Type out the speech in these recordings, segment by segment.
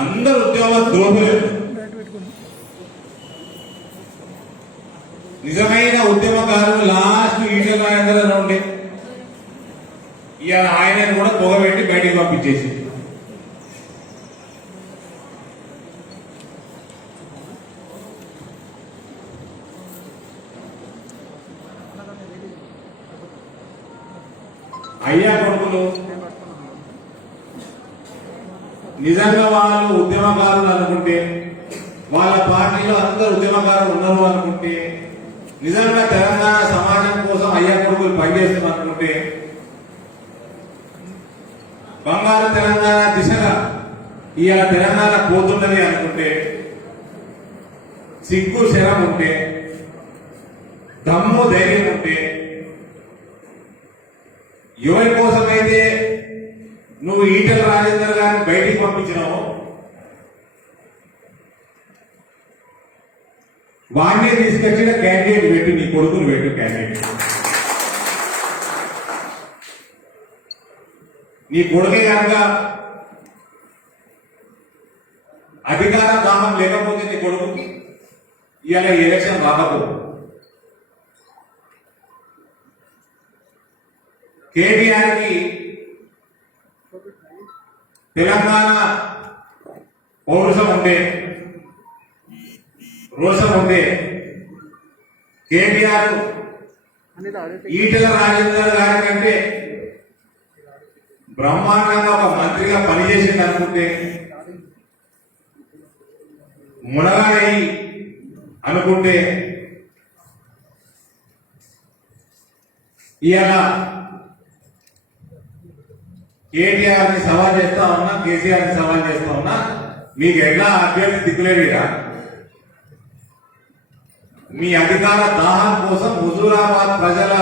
అందరు ఉద్యోగ ద్రోహులే. నిజమైన ఉద్యమకారులు లాస్ట్ ఈటల రాజేంద్ర ఉండే ఇవాళ ఆయనను కూడా పొగబెట్టి బయటికి పంపించేసి అయ్యా కొడుకులు నిజంగా వాళ్ళు ఉద్యమకారులు అనుకుంటే, వాళ్ళ పార్టీలో అందరు ఉద్యమకారులు ఉన్నారు అనుకుంటే, నిజంగా తెలంగాణ సమాజం కోసం అయ్యా కొడుకులు పనిచేస్తున్నారు అనుకుంటే, బంగారు తెలంగాణ దిశగా ఇవాళ తెలంగాణ పోతున్నది అనుకుంటే, సిగ్గు శరం ఉంటే, దమ్ము ధైర్యం ఉంటే, ఎవరి కోసమైతే నువ్వు ఈటల రాజేందర్ గారిని బయటికి పంపించినావు, వాడిని తీసుకొచ్చిన క్యాండిడేట్ పెట్టు, నీ కొడుకును పెట్టు క్యాండిడేట్. నీ కొడుకే కనుక అధికార దాహం లేకపోతే నీ కొడుకుకి ఇవాళ ఎలక్షన్ రాకపోదు. కేటీఆర్ కి తెలంగాణ పౌరుషం ఉంటే, రోషం ఉంటే, కేటీఆర్ ఈటల రాజేందర్ గారి కంటే బ్రహ్మాండంగా ఒక మంత్రిగా పనిచేసింది అనుకుంటే, మునగాయి అనుకుంటే, ఇవాళ కేటీఆర్ ని సవాల్ చేస్తా ఉన్నా, కేసీఆర్ ని సవాల్ చేస్తా ఉన్నా, మీకు ఎట్లా అభ్యర్థి దిక్కులేడుగా? మీ అధికార దాహం కోసం హుజూరాబాద్ ప్రజల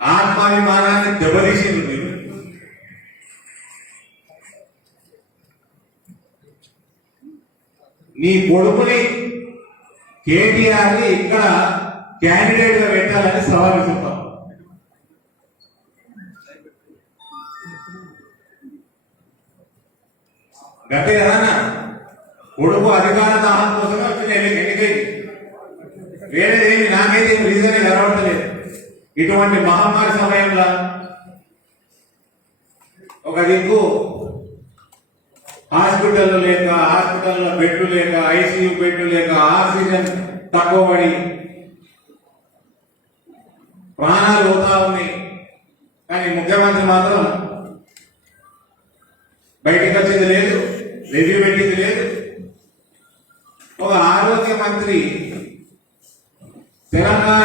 ఆత్మాభిమానాన్ని దెబ్బతీసింది మీరు. నీ కొడుకుని కేటీఆర్ ని ఇక్కడ క్యాండిడేట్ గా పెట్టాలని సవాల్ విసురుతాం. గతే కదా కొడుకు అధికార దాహం కోసమే వచ్చిన ఎన్నికై, వేరేదేమి నాకైతే రీజన్ కనబడతలేదు. ఇటువంటి మహమ్మారి సమయంలో ఒక దిక్కు హాస్పిటల్ లేక, హాస్పిటల్లో బెడ్లు లేక, ఐసీయూ బెడ్లు లేక, ఆక్సిజన్ తక్కువబడి ప్రాణాలు పోతా ఉన్నాయి. కానీ ముఖ్యమంత్రి మాత్రం బయటికి వచ్చింది లేదు, రివ్యూ పెట్టింది లేదు. ఒక ఆరోగ్య మంత్రి తెలంగాణ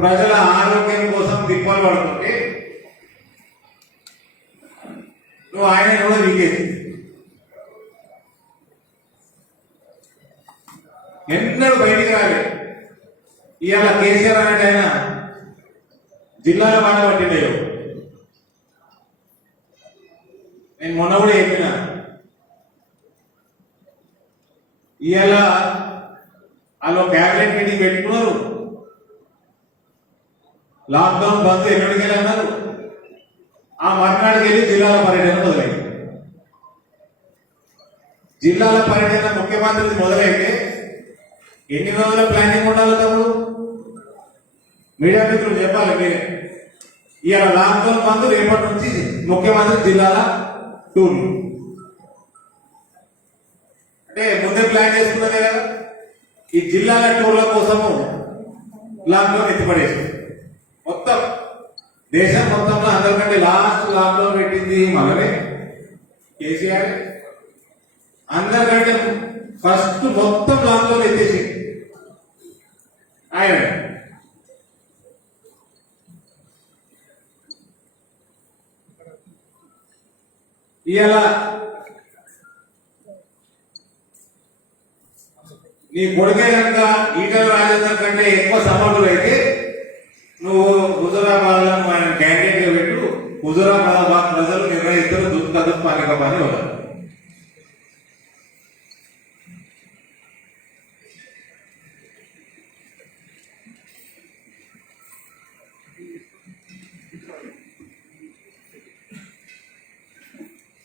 ప్రజల ఆరోగ్యం కోసం తిప్పలు పడుతుంటే నువ్వు ఆయన కూడా వీకేసి ఎన్నడూ బయటికి రాలే. ఇవాళ కేసీఆర్ అంటే ఆయన జిల్లాలో బాగా పట్టిండేవు. నేను మొన్న కూడా చెప్పిన, ఇవాళ వాళ్ళు క్యాబినెట్ మీటింగ్ పెట్టుకున్నారు, లాక్డౌన్ బంద్ ఎక్కడికి వెళ్ళి అన్నారు. ఆ మర్నాడికి వెళ్ళి జిల్లాల పర్యటన మొదలైంది. జిల్లాల పర్యటన ముఖ్యమంత్రి మొదలైతే ఎన్ని రోజుల ప్లానింగ్ ఉండాలి తమ్ముడు? మీడియా మిత్రులు చెప్పాలి మీరే. ఇవాళ లాక్డౌన్ బంద్, రేపటి నుంచి ముఖ్యమంత్రి జిల్లాల టూర్. అంటే ముందే ప్లాన్ చేసుకున్నదే కదా. ఈ జిల్లాల టూర్ల కోసము లాక్డౌన్ ఎత్తిపడేసి మొత్తం దేశం మొత్తంలో అందరికంటే లాస్ట్ లాక్డౌన్ పెట్టింది మనమే, కేసీఆర్. అందరికంటే ఫస్ట్ మొత్తం లాక్డౌన్ ఎత్తేసి ఆయన. ఇవాళ నీ కొడుకే కనుక ఈటల రాజేందర్ కంటే ఎక్కువ సమర్థులు అయితే నువ్వు హుజూరాబాద్ లో ఆయన క్యాండిడేట్ గా పెట్టు. హుజూరాబాద్ ప్రజలు నిర్ణయిస్తారు దుఃఖ పని వాళ్ళు.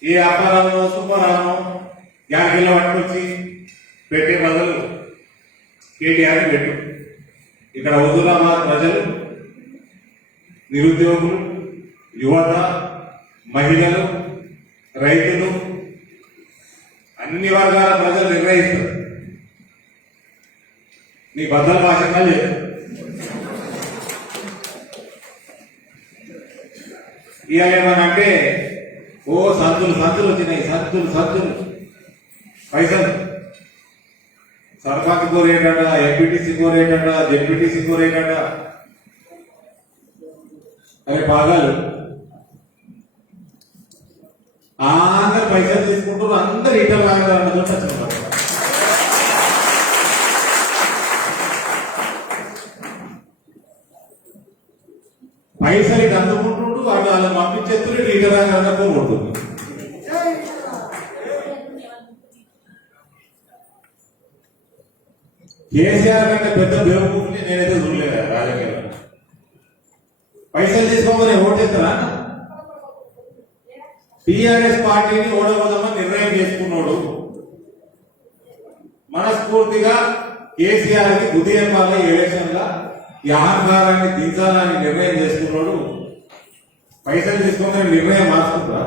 ఏ అప్పారాలను సుబ్బారావును యాగిల్లో పట్టుకొచ్చి పెట్టే బదులు కేటీఆర్ పెట్టు. ఇక్కడ హుజూరాబాద్ ప్రజలు, నిరుద్యోగులు, యువత, మహిళలు, రైతులు, అన్ని వర్గాల ప్రజలు నిర్ణయిస్తారు. నీ బద్దల భాషగా లేదు. ఇవాళ ఏమనంటే ఓ సంతులు సంతులు వచ్చినాయి, సంతులు సంతులు పైసలు. సర్పంచ్ కోరేటట, ఎంపీటీసీ కోరేటట, జెడ్పీటీసీ కోరేటట. అదే పాగాలు అందరు పైసలు తీసుకుంటారు, అందరు ఇటల్ లాగారు వచ్చిన పైసలు ఇటు అందుకుంటుంటూ వాళ్ళు వాళ్ళని పంపించేస్తారు, లీటర్ అన్నప్పుడు ఉంటుంది. కేసీఆర్ కంటే పెద్ద బేవకూఫ్ని నేనైతే చూడలేదు రాజకీయాల్లో. పైసలు తీసుకోమని ఓటేస్తారా? టీఆర్ఎస్ పార్టీని ఓడగొడమని నిర్ణయం చేసుకున్నాడు. మనస్ఫూర్తిగా కేసీఆర్ కి బుద్ధి చెప్పాలి, ఎలక్షన్ గా ఈ అహంకారాన్ని దించాలని నిర్ణయం చేసుకున్నాడు. పైసలు తీసుకోమని నిర్ణయం మార్చుకుంటా?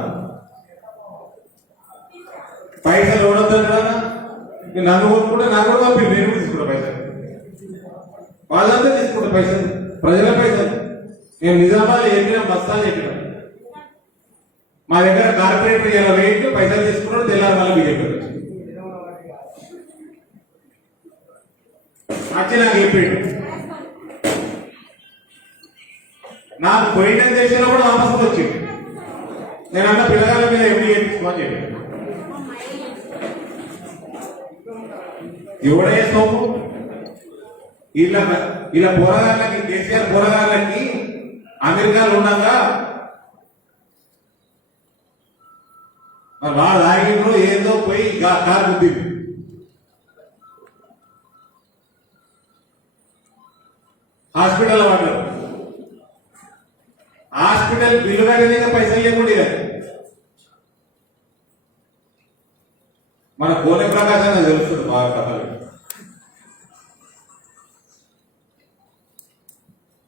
పైసలు ఓడొద్దా? నన్ను కొనుక్కుంటే నాకు కూడా పంపి, నేను కూడా తీసుకుంటా పైసలు. వాళ్ళంతా తీసుకుంటా పైసలు, ప్రజల పైసలు. మేము నిజామాబాద్ చెప్పినా, బస్తాలు చెప్పినా. మా దగ్గర కార్పొరేటర్ ఇలా వెయిట్ పైసలు తీసుకున్నాడు, తెల్లారి మళ్ళీ బీజేపీ వచ్చి నాకు చెప్పాడు. నాకు పోయిన దేశంలో కూడా ఆపసం వచ్చింది. నేను అన్న పిల్లగాల మీద ఎప్పుడు చేయించుకోని చెప్పాను. ఎవడే సోము ఇలా ఇలా పోరగాళ్ళకి, కేసీఆర్ పోరగాళ్ళకి అమెరికాలో ఉండగా వాడు ఆగినో ఏదో పోయి కారు గుద్దింది. హాస్పిటల్ పడ్డారు. హాస్పిటల్ బిల్లు కట్టేది పైసలు లేకుండా మన కోనె ప్రకాశంగా తెలుస్తుంది బాగా కథలు.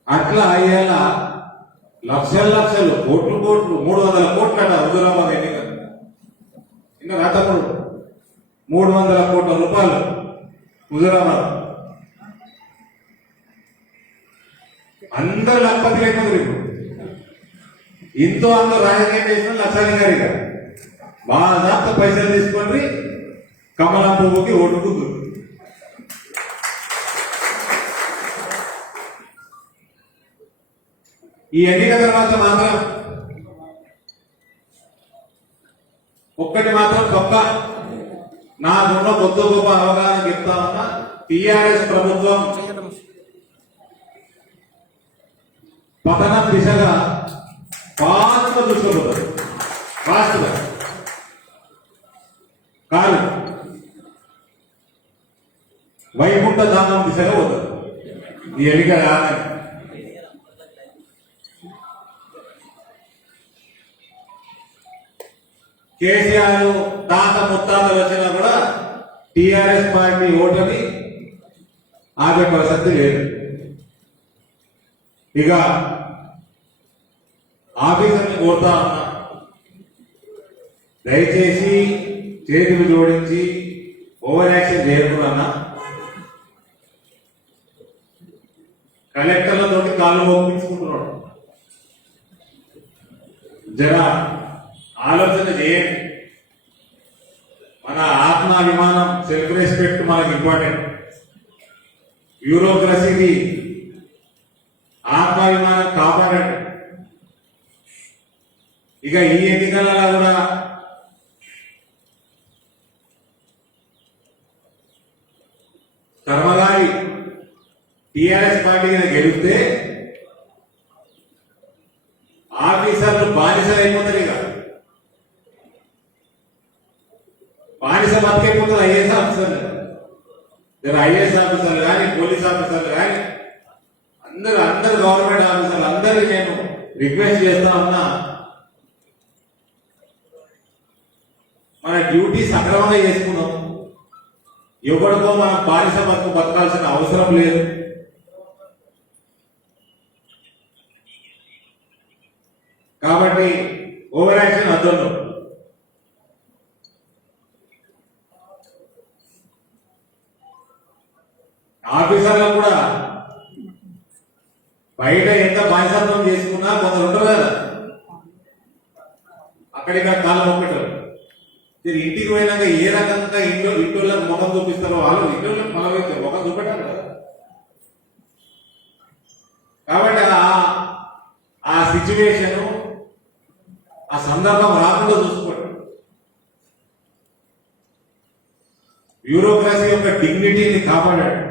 అట్లా అయ్యేలా లక్షల లక్షలు, కోట్లు కోట్లు, 300 కోట్లు అట హుజూరాబాద్ ఎన్నిక. ఇంకా రాతప్పుడు 300 కోట్ల రూపాయలు హుజూరాబాద్. అందరు లక్షపతి లేకపోతే ఇప్పుడు ఇంతో అందరూ రాజకీయం చేసిన లక్షాధికారి గారు వాళ్ళ దాంతో పైసలు తీసుకొని కమలం పువ్వుకి ఓటుకుంది. ఈ ఎన్నిక తర్వాత మాత్రం ఒక్కటి మాత్రం గొప్ప నాకున్న కొత్త గొప్ప అవగాహన చెప్తా ఉన్నా. టిఆర్ఎస్ ప్రభుత్వం పతనం దిశగా ఫాస్ట్గా దూసుకుపోతుంది. ఫాస్ట్గా కాదు, వైకుంఠ ధామం దిశగా పోతుంది ఈ ఎన్నిక రాదని. కేసీఆర్ తాత ముత్తాతలు వచ్చినా కూడా టిఆర్ఎస్ పార్టీ ఓటమి ఆగే పరిస్థితి లేదు. ఇక ఆఫీసర్ని కోరుతా ఉన్నా, దయచేసి చేతులు జోడించి ఓవర్ యాక్షన్ చేయకూడన్నా. కలెక్టర్లతో కాళ్ళు ఒప్పించుకుంటున్నాడు. జర ఆలోచన చేయండి. మన ఆత్మాభిమానం, సెల్ఫ్ రెస్పెక్ట్ మనకు ఇంపార్టెంట్. బ్యూరోక్రసీకి ఆత్మాభిమానం కాపాడండి. ఇక ఈ ఎన్నికలలో కూడా కర్మగారి టిఆర్ఎస్ పార్టీ గెలిస్తే ఆఫీసర్లు బానిసలు అయిపోతారు. ఇక బానిస బతికైపోతుంది ఐఏఎస్ ఆఫీసర్లు. ఐఏఎస్ ఆఫీసర్లు కానీ, పోలీస్ ఆఫీసర్లు కానీ, అందరు గవర్నమెంట్ ఆఫీసర్లు అందరికీ నేను రిక్వెస్ట్ చేస్తా ఉన్నా, మన డ్యూటీ సక్రమంగా చేసుకున్నాం. ఎవరికో మనం బానిస బతకాల్సిన అవసరం లేదు. కాబట్టి ఓవర్ యాక్షన్ అర్థంలో ఆఫీసర్లకు కూడా బయట ఎంత బానిసత్వం చేసుకున్నా కొందరు ఉంటారు కదా, అక్కడిక్కడ కాలం పెట్టారు. ఇంటికి పోయినాక ఏ రకంగా ఇంటోళ్ళకి ముఖం చూపిస్తారో వాళ్ళు ఇంటోళ్ళకి ముఖం చూపెట్టారు కదా. కాబట్టి ఆ సిచ్యువేషన్ ఆ సందర్భం రాకుండా చూసుకోండి. బ్యూరోక్రసీ యొక్క డిగ్నిటీని కాపాడాడు.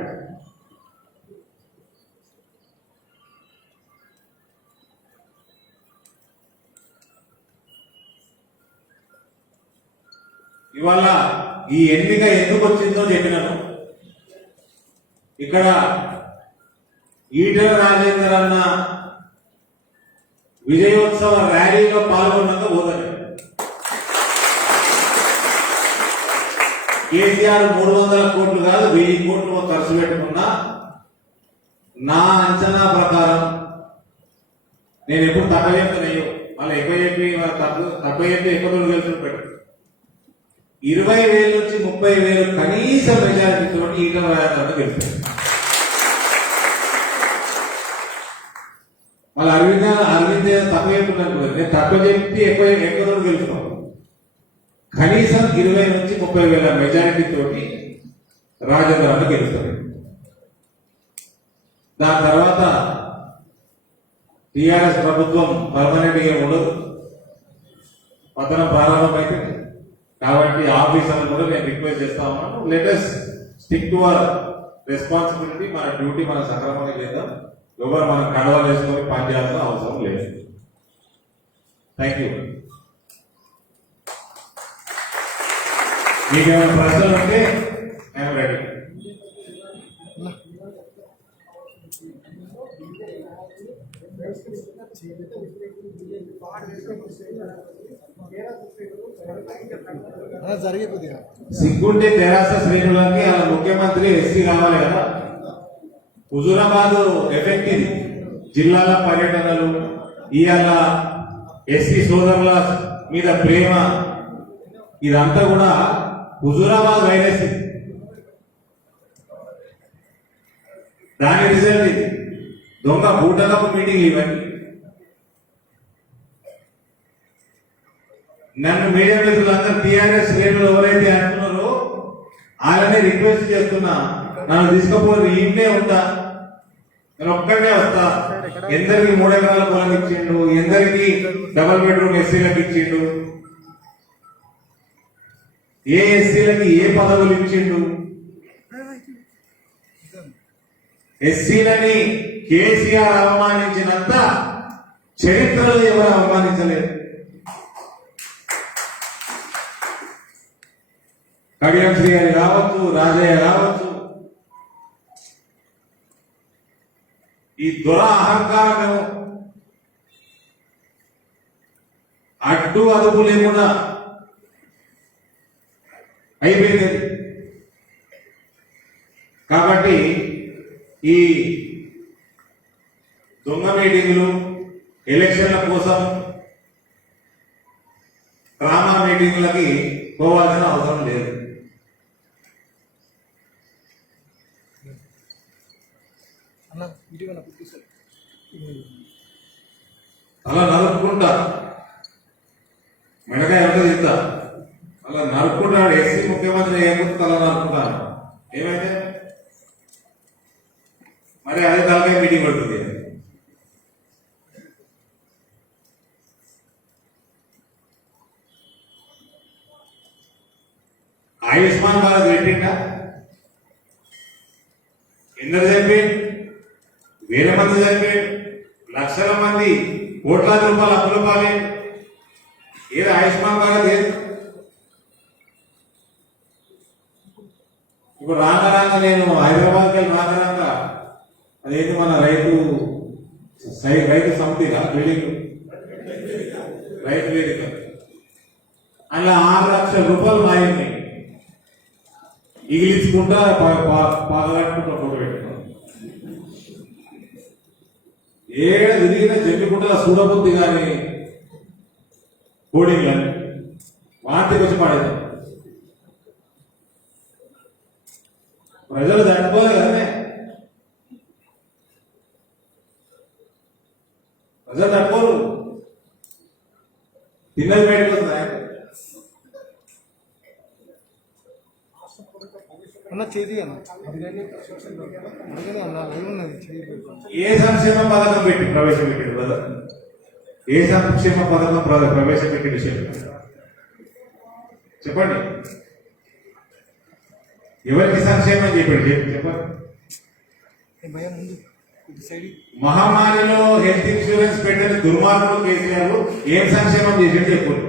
ఇవాళ ఈ ఎన్నిక ఎందుకు వచ్చిందో చెప్పినాను. ఇక్కడ ఈటెల రాజేందర్ అన్న విజయోత్సవ ర్యాలీలో పాల్గొన్నాక పోతాడు. కేసీఆర్ 300 కోట్లు కాదు 1000 కోట్లు ఖర్చు పెట్టుకున్నా నా అంచనా ప్రకారం, నేను ఎప్పుడు తక్కువ చెప్తానయ్యో మళ్ళీ ఎక్కువ చెప్పి తక్కువ చెప్పి ఎక్కువ రోజులు గెలుచుకుంటాడు. 20,000 నుంచి 30,000 కనీస మెజారిటీతో ఈటెల రాజేందర్ గెలుస్తాడు. మళ్ళీ అరవింద్ తక్కువ చెప్తున్నాను, నేను తక్కువ చెప్పి ఎక్కువ రోజులు గెలుస్తున్నాను. కనీసం 20 నుంచి 30,000 మెజారిటీ తోటి రాజేంద్ర గెలుస్తాడు. దాని తర్వాత టిఆర్ఎస్ ప్రభుత్వం పర్మనెంట్ గా ఉండదు, పతనం ప్రారంభమైతే. కాబట్టి ఆఫీసర్లు కూడా నేను రిక్వెస్ట్ చేస్తా ఉన్నాను, let us stick to our responsibility. మన డ్యూటీ మనం సక్రమంగా చేద్దాం. ఎవరు మనం కండవాలు వేసుకొని పనిచేయాల్సిన అవసరం లేదు. Thank you. మీకు ఏమైనా ప్రశ్నలు ఉంటే నేను రెడీ. సిగ్గుంటే తెరాస శ్రేణులకి అలా ముఖ్యమంత్రి ఎస్సీ కావాలి కదా. హుజూరాబాద్ ఎఫెక్ట్ ఇది. జిల్లాల పర్యటనలు, ఇవాళ ఎస్సీ సోదరుల మీద ప్రేమ, ఇదంతా కూడా హుజూరాబాద్ వైరస్. దాని రిజల్ట్ ఇది. దొంగ బూటకపు మీటింగ్ ఇవన్నీ. నన్ను మీడియా మిత్రులందరూ టీఆర్ఎస్ శ్రేణులు ఎవరైతే అంటున్నారో వాళ్ళనే రిక్వెస్ట్ చేస్తున్నా, నన్ను తీసుకుపోయి ఇంటే ఉంటా, నేను ఒక్కడే వస్తా. ఎందరికి 3 ఎకరాల పొలం ఇచ్చిండు, ఎందరికి డబల్ బెడ్రూమ్ ఎస్సీలకు ఇచ్చిండు, ఏ ఎస్సీలకి ఏ పదవులు ఇచ్చిండు. ఎస్సీలని కేసీఆర్ అవమానించినంత చరిత్రలో ఎవరు అవమానించలేదు. కడియం శ్రీ గారి రావచ్చు, రాజయ్య రావచ్చు, ఈ దొర అహంకారం అడ్డు అదుపు లేకుండా అయిపోయింది. కాబట్టి ఈ దొంగ మీటింగులు, ఎలక్షన్ల కోసం డ్రామా మీటింగులకి పోవాల్సిన అవసరం లేదు. అలా నరుక్కుంటా మెడగా ఎంత తింటా అలా నరుక్కుంటాడు. ఎస్సీ ముఖ్యమంత్రి ఏముంది అలా నరుక్కుంటాను. ఏమైతే మరి అదే తలకాయ మీటింగ్ పడుతుంది. ఆయుష్మాన్ భారత్ పెట్టిండా? ఎందరు చంపి? వేల మంది చంపి, లక్షల మంది, కోట్లాది రూపాయలు అప్పులు పాలి. ఏది ఆయుష్మాన్ భారత్? ఏది? ఇప్పుడు రాంగ నేను హైదరాబాద్కి వెళ్ళి రాంగ అదేంటి మన రైతు సమితిగా బిల్డింగ్ రైతు వేదిక అలా 6 లక్షల రూపాయలు మాయండి ఇగిలించుకుంటా పాదలాడుకుంటా ఫోటో పెట్టుకున్నాం. ఏడ తిరిగిన జమ్మికుంటా చూడబుద్ది కానీ కోడింగ్ కానీ వాటికి వచ్చి పడేది. ప్రజలు చనిపోలే కదనే, ప్రజలు చనిపోరు, తిన్నది బయటకు వస్తున్నాయి. ఏ సంక్షేమ పథకం పెట్టి ప్రవేశపెట్టింది బ్రదర్? ఏ సంక్షేమ పథకం ప్రవేశపెట్టి విషయం చెప్పండి. ఎవరికి సంక్షేమం చెప్పండి చెప్పండి. మహమ్మారిలో హెల్త్ ఇన్సూరెన్స్ పెట్టిన దుర్మార్గులు కేసీఆర్ ఏం సంక్షేమం చేసి చెప్పండి.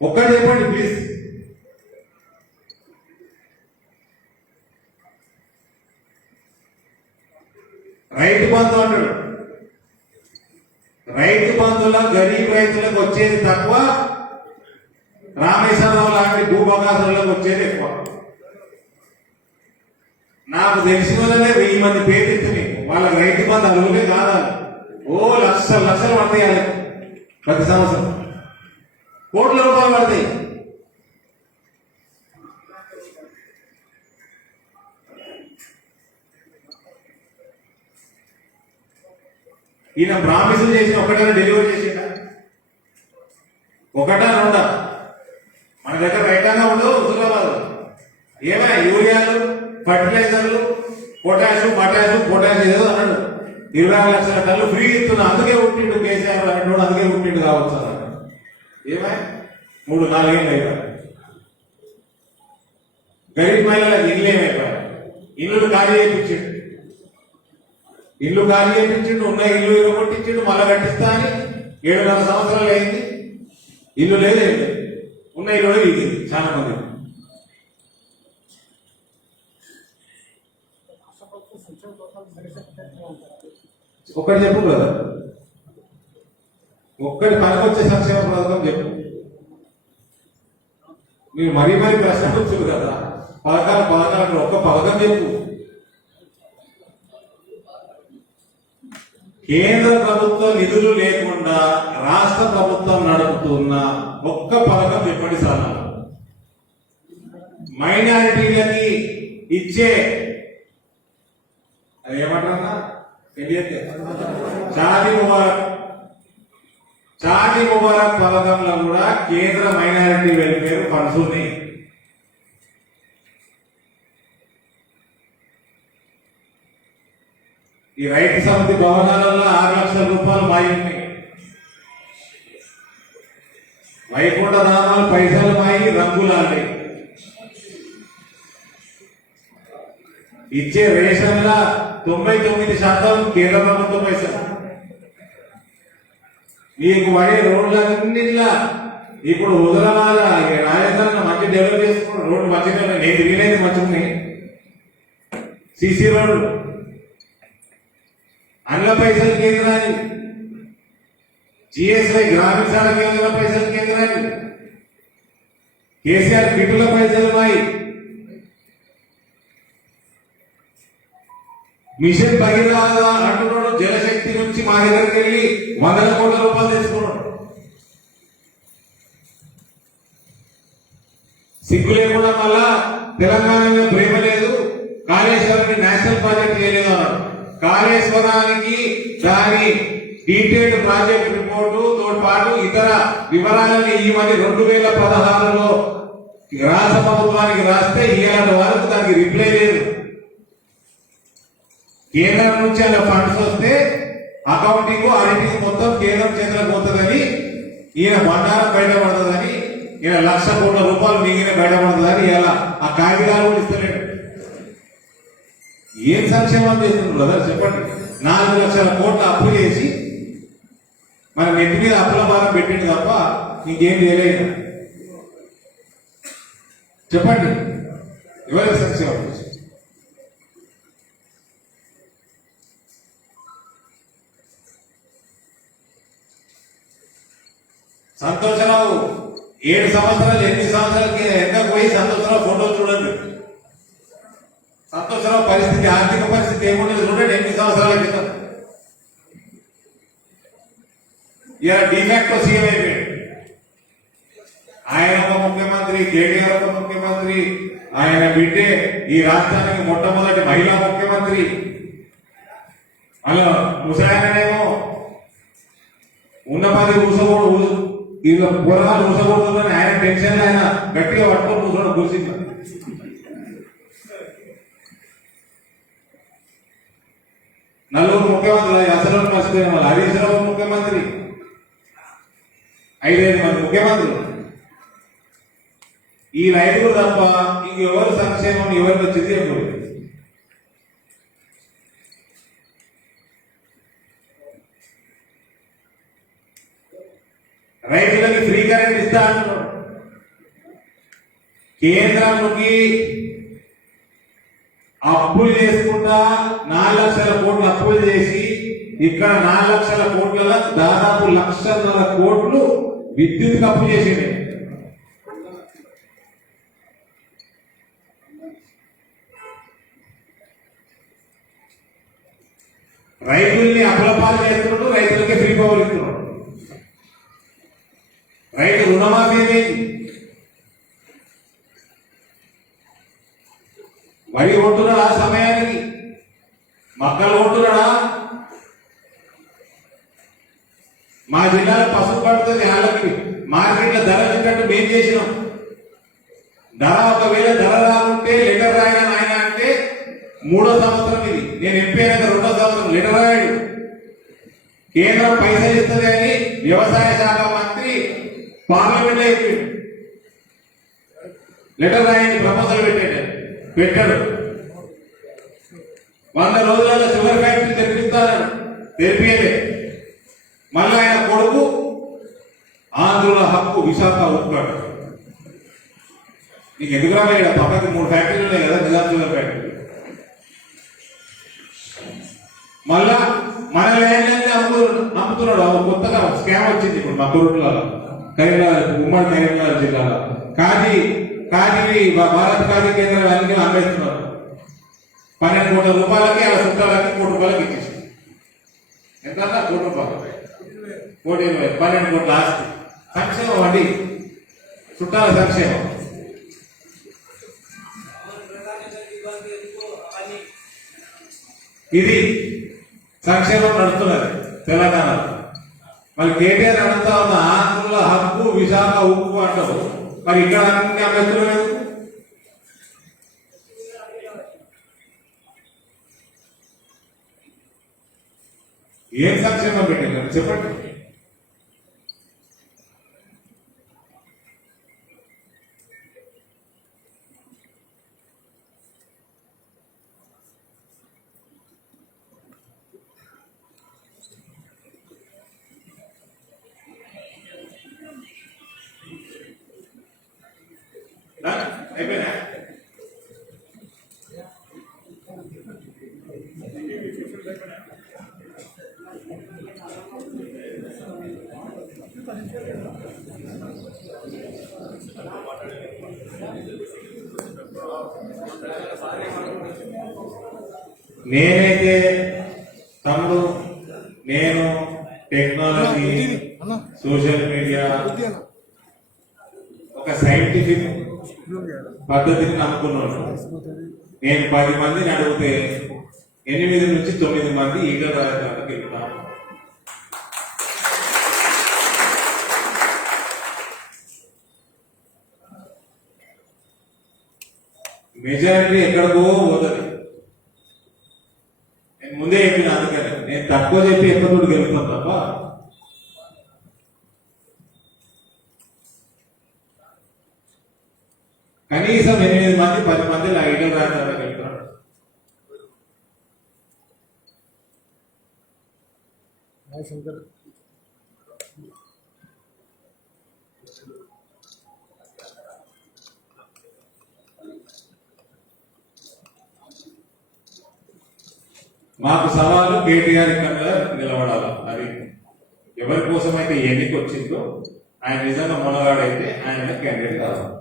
ఒక్కటి చెప్పండి ప్లీజ్. రైతు బంధు అంటాడు. రైతు బంధుల గరీబ్ రైతులకు వచ్చేది తక్కువ, రామేశ్వరరావు లాంటి భూపకాశాలకు వచ్చేది ఎక్కువ. నాకు తెలిసిన వాళ్ళనే 1000 మంది పేరు ఎత్తుంది. వాళ్ళకి రైతు బంధు అలుగులే కాదాలి. లక్షలు లక్షలు పడతాయి ప్రతి సంవత్సరం, కోట్ల రూపాయలు పడతాయి. ఈయన ప్రామిసులు చేసిన ఒకటైనా డెలివరీ చేసిందా? ఒకటా రెండా? మన దగ్గర రైతాంగా ఉండవు హుజూరాబాద్. ఏమైనా యూరియాలు, ఫర్టిలైజర్లు, పొటాష్ ఏదో అన్నాడు. 26 లక్షల టన్నులు ఫ్రీ ఇస్తున్నా, అందుకే ఉంటిండు కేసీఆర్ అంటున్నాడు, అందుకే ఉంటిండు కావచ్చు అన్నాడు. ఏమై 3-4 ఏళ్ళు అయినా గరీబ్ మహిళలకు ఇల్లు ఏమైపోయాయి? ఇల్లు ఖాళీ చేయించిండు, ఉన్న ఇల్లు ఇవ్వగొట్టించిండు, మళ్ళా కట్టిస్తా అని 7.5 సంవత్సరాలు అయింది. ఇల్లు లేదు, ఉన్న ఇల్లు కూడా ఇది చాలా మంది. ఒక్కటి చెప్పు బ్రదర్, ఒక్కటి పనికొచ్చే సంక్షేమ పథకం చెప్పు. మీరు మరీ ప్రశ్న వచ్చారు కదా, పథకాలు ఒక్క పథకం చెప్పు. కేంద్ర ప్రభుత్వ నిధులు లేకుండా రాష్ట్ర ప్రభుత్వం నడుపుతున్న ఒక్క పథకం చెప్పండి సార్. మైనారిటీలకి ఇచ్చే అది ఏమంటారా, షాదీ ముబారక్ పథకంలో కూడా కేంద్ర మైనారిటీ వెల్ఫేర్ ఫండ్స్ ఉన్నాయి. ఈ రైతు సమితి భవనాలలో 6 లక్షల రూపాయలు మాయింది. వైకుంఠ ధామాలు పైసలు మాయి రంగులాంటి ఇచ్చే రేషన్ల 99% కేంద్ర ప్రభుత్వ పైసలు. మీకు పడే రోడ్లన్నింటిలా ఇప్పుడు హుజూరాబాద్ రాజస్థాన్ మంచి డెవలప్ చేసుకున్నాడు. రోడ్డు మంచిగా నేను తిరిగినది మంచిగా, సిసి రోడ్లు అన్ల పైసలు కేంద్రాన్ని, జిఎస్ఐ గ్రామీణ సడక్ యోజన పైసలు కేంద్రాన్ని, కేసీఆర్ కిటుల పైసలు మాయి, మిషన్ భగీరథ అంటున్నాడు. జలశక్తి నుంచి మా దగ్గరికి వెళ్ళి 100 కోట్ల రూపాయలు తెచ్చుకున్నాడు. సిగ్గు లేకుండా మళ్ళా తెలంగాణ ప్రేమ లేదు, కాళేశ్వరానికి నేషనల్ ప్రాజెక్ట్ చేయలేదు అన్నాడు. కాళేశ్వరానికి దాని డీటెయిల్డ్ ప్రాజెక్ట్ రిపోర్టు తో పాటు ఇతర వివరాలని ఈ మధ్య 2016లో రాష్ట్ర ప్రభుత్వానికి రాస్తే ఇలాంటి వరకు దానికి రిప్లై లేదు. కేంద్రం నుంచి అలా ఫండ్స్ వస్తే అకౌంటింగ్ ఆడిటింగ్ మొత్తం కేంద్రం చేతులకు పోతుందని, ఈయన బండారం బయటపడుతుందని, ఈయన 1,00,000 కోట్ల రూపాయలు మిగిలిన బయటపడుతుందని ఇలా ఆ కాగితాలు కూడా ఇస్తలేడు. ఏం సంక్షేమం చేస్తున్నారు బ్రదర్ చెప్పండి. 4 లక్షల కోట్ల అప్పు చేసి మన నెత్తి మీద అప్పుల భారం పెట్టింది తప్ప ఇంకేం చేయలేదు. చెప్పండి ఎవరి సంక్షేమం చేసి? సంతోషరావు 7 సంవత్సరాలు 8 సంవత్సరాలకి వెనక పోయి సంతోషరావు ఫోటో చూడండి. సంతోషరావు పరిస్థితి ఆర్థిక పరిస్థితి ఏముండేది చూడండి 8 సంవత్సరాల క్రితం. ఇలా డిఫాక్టో సీఎం అయిపోయాడు. ఆయన ఒక ముఖ్యమంత్రి, కేటీఆర్ ఒక ముఖ్యమంత్రి, ఆయన బిడ్డే ఈ రాష్ట్రానికి మొట్టమొదటి మహిళా ముఖ్యమంత్రి. అలా ముసాయనేమో ఉన్న పది ఊసకూడదు, ఇలా పొరగాలు ఊసకూడదని ఆయన టెన్షన్ ఆయన గట్టిగా పట్టుకొని కూర్చోడం కూర్చుంది. నలుగురు ముఖ్యమంత్రులు అసలు మర్చిపోయిన వాళ్ళు. హరీష్ రావు ముఖ్యమంత్రి, 5 మంది ముఖ్యమంత్రులు. ఈ 5 తప్ప ఇంకెవరు సంక్షేమం ఎవరికి వచ్చింది ఎవరు? రైతులకి ఫ్రీ కరెంట్ ఇస్తా అంటున్నాడు. కేంద్రానికి అప్పులు చేసుకుంటా 4 లక్షల కోట్లు అప్పులు చేసి ఇక్కడ 4 లక్షల కోట్ల దాదాపు 1,00,000 కోట్లు విద్యుత్ అప్పు చేసింది. రైతుల్ని అప్పులపాలు చేస్తున్నాడు, రైతులకి ఫ్రీ పవర్ ఇస్తున్నాడు. రైతు రుణమాఫీ ఏమైంది? వరి కొంటున్నాడా సమయానికి? మక్కలు కొంటున్నాడా? మా జిల్లాలో పసుపు పడుతుంది, వాళ్ళకి మార్కెట్లో ధర ఇచ్చినట్టు మేము చేసినాం. ధర ఒకవేళ ధర రాకుంటే లెటర్ రాయని ఆయన అంటే 3వ సంవత్సరం ఇది. నేను ఎంపీ అయినాక 2వ సంవత్సరం లెటర్ రాయాడు. కేంద్రం పైసలు ఇస్తుంది అని వ్యవసాయ శాఖ మంత్రి పార్లమెంట్ అయిపోయాడు. లెటర్ రాయని ప్రపోజల్ పెట్టాడు. 100 రోజులలో షుగర్ ఫ్యాక్టరీ తెరిపిస్తాను, తెరిపియలే. మళ్ళీ ఆయన కొడుకు ఆంధ్రుల హక్కు విశాఖ ఉత్పాడు. నీకు ఎందుకు రాలేదు? పక్కకి 3 ఫ్యాక్టరీలు ఉన్నాయి కదా, నిజాం షుగర్ ఫ్యాక్టరీ. మళ్ళా మన ల్యాండ్లన్నీ అమ్ముతున్నాడు. కొత్తగా స్కామ్ వచ్చింది ఇప్పుడు మా తొరుట్లలో, కరీంనగర్, ఉమ్మడి కరీంనగర్ జిల్లాలో. కాజీ భారత కాజీ కేంద్రం అన్ని అమ్మేస్తున్నారు. 12 కోట్ల రూపాయలకి అలా చుట్టాలకి 1 కోటి రూపాయలకి ఇచ్చేసి ఎంత? 1 కోటి రూపాయలు, 1,20,000, 12 కోట్ల ఆస్తి. సంక్షేమం అండి, చుట్టాల సంక్షేమం. ఇది సంక్షేమం నడుస్తున్నది తెలంగాణలో. మరి కేటీఆర్ అడుగుతా ఉన్న ఆంధ్రుల హక్కు విశాఖ ఉక్కు అంటారు. మరి ఇక్కడ అన్ని అభ్యర్థులు ఏం సంక్షేమం పెట్టారు చెప్పండి. అయిపోయినా? నేనైతే తమ్ముడు, నేను టెక్నాలజీ, సోషల్ మీడియా, ఒక సైంటిఫిక్ పద్ధతిని నమ్ముకున్నాను. నేను 10 మందిని అడిగితే 8 నుంచి 9 మంది ఈగల రాజధానికి వెళ్తాను. మెజారిటీ ఎక్కడికో పోతుంది. నేను ముందే చెప్పిన, అందుకని నేను తక్కువ చెప్పి ఎక్కడో గెలుస్తాను తప్ప కనీసం 8 మంది 10 మంది ఈగల రాజధానికి వెళ్తారు. మాకు సవాలు కేటీఆర్ ఇక్కడ నిలబడాలి. అది ఎవరి కోసమైతే ఎన్నిక వచ్చిందో ఆయన నిజంగా మొనగాడైతే ఆయన క్యాండిడేట్ కావాలి.